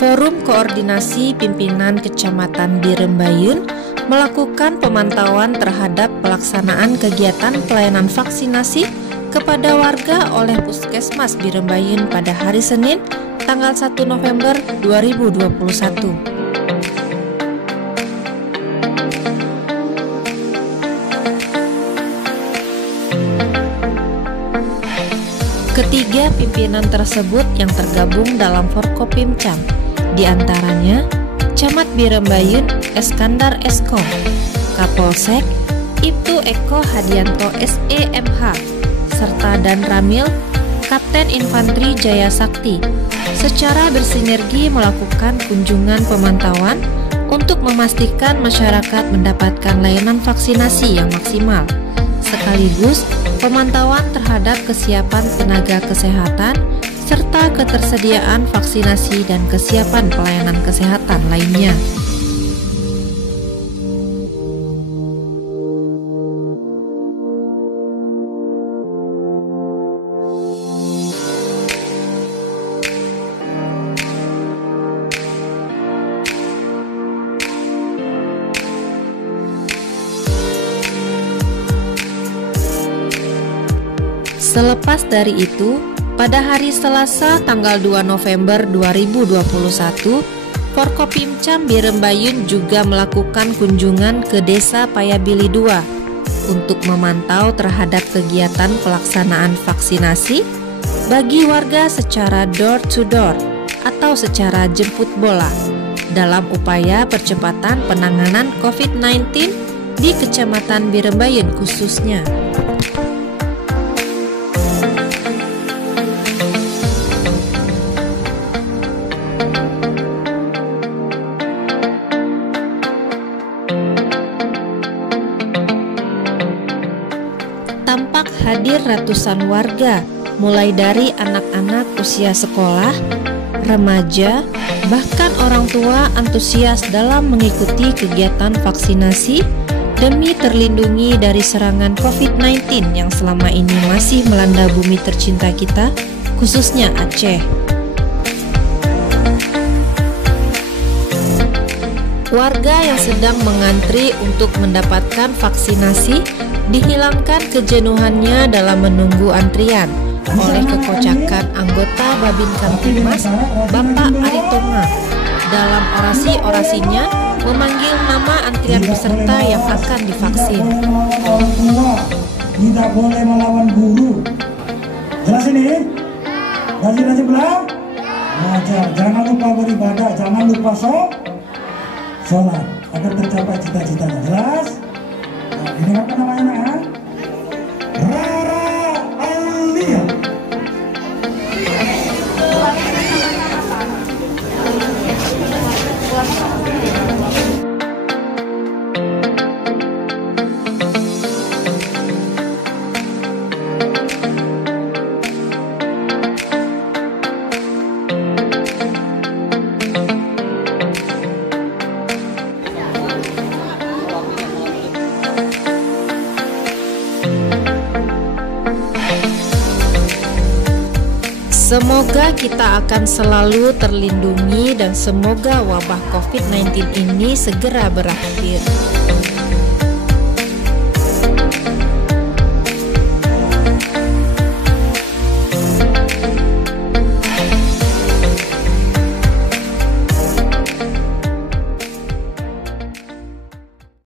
Forum Koordinasi Pimpinan Kecamatan Birembayun melakukan pemantauan terhadap pelaksanaan kegiatan pelayanan vaksinasi kepada warga oleh Puskesmas Birembayun pada hari Senin, tanggal 1 November 2021. Ketiga pimpinan tersebut yang tergabung dalam Forkopimcam, di antaranya Camat Birembayun Eskandar Eskom, Kapolsek Ibtu Eko Hadianto SEMH, serta Dan Ramil Kapten Infanteri Jaya Sakti, secara bersinergi melakukan kunjungan pemantauan untuk memastikan masyarakat mendapatkan layanan vaksinasi yang maksimal, sekaligus pemantauan terhadap kesiapan tenaga kesehatan serta ketersediaan vaksinasi dan kesiapan pelayanan kesehatan lainnya. Selepas dari itu, pada hari Selasa tanggal 2 November 2021, Forkopimcam Birembayun juga melakukan kunjungan ke Desa Payabili 2 untuk memantau terhadap kegiatan pelaksanaan vaksinasi bagi warga secara door to door atau secara jemput bola dalam upaya percepatan penanganan COVID-19 di Kecamatan Birembayun khususnya. Tampak hadir ratusan warga, mulai dari anak-anak usia sekolah, remaja, bahkan orang tua antusias dalam mengikuti kegiatan vaksinasi demi terlindungi dari serangan COVID-19 yang selama ini masih melanda bumi tercinta kita, khususnya Aceh. Warga yang sedang mengantri untuk mendapatkan vaksinasi dihilangkan kejenuhannya dalam menunggu antrian oleh kekocakan anggota Babin Kamtibmas, Bapak Aritonga, dalam orasi-orasinya memanggil nama antrian peserta yang akan divaksin. Orang tua tidak boleh melawan guru. Jelas ini? Rajin belum? Belajar, jangan lupa beribadah, jangan lupa sholat agar tercapai cita-citanya. Jelas? Nah, ini apa namanya? Rara Alia. Semoga kita akan selalu terlindungi dan semoga wabah COVID-19 ini segera berakhir.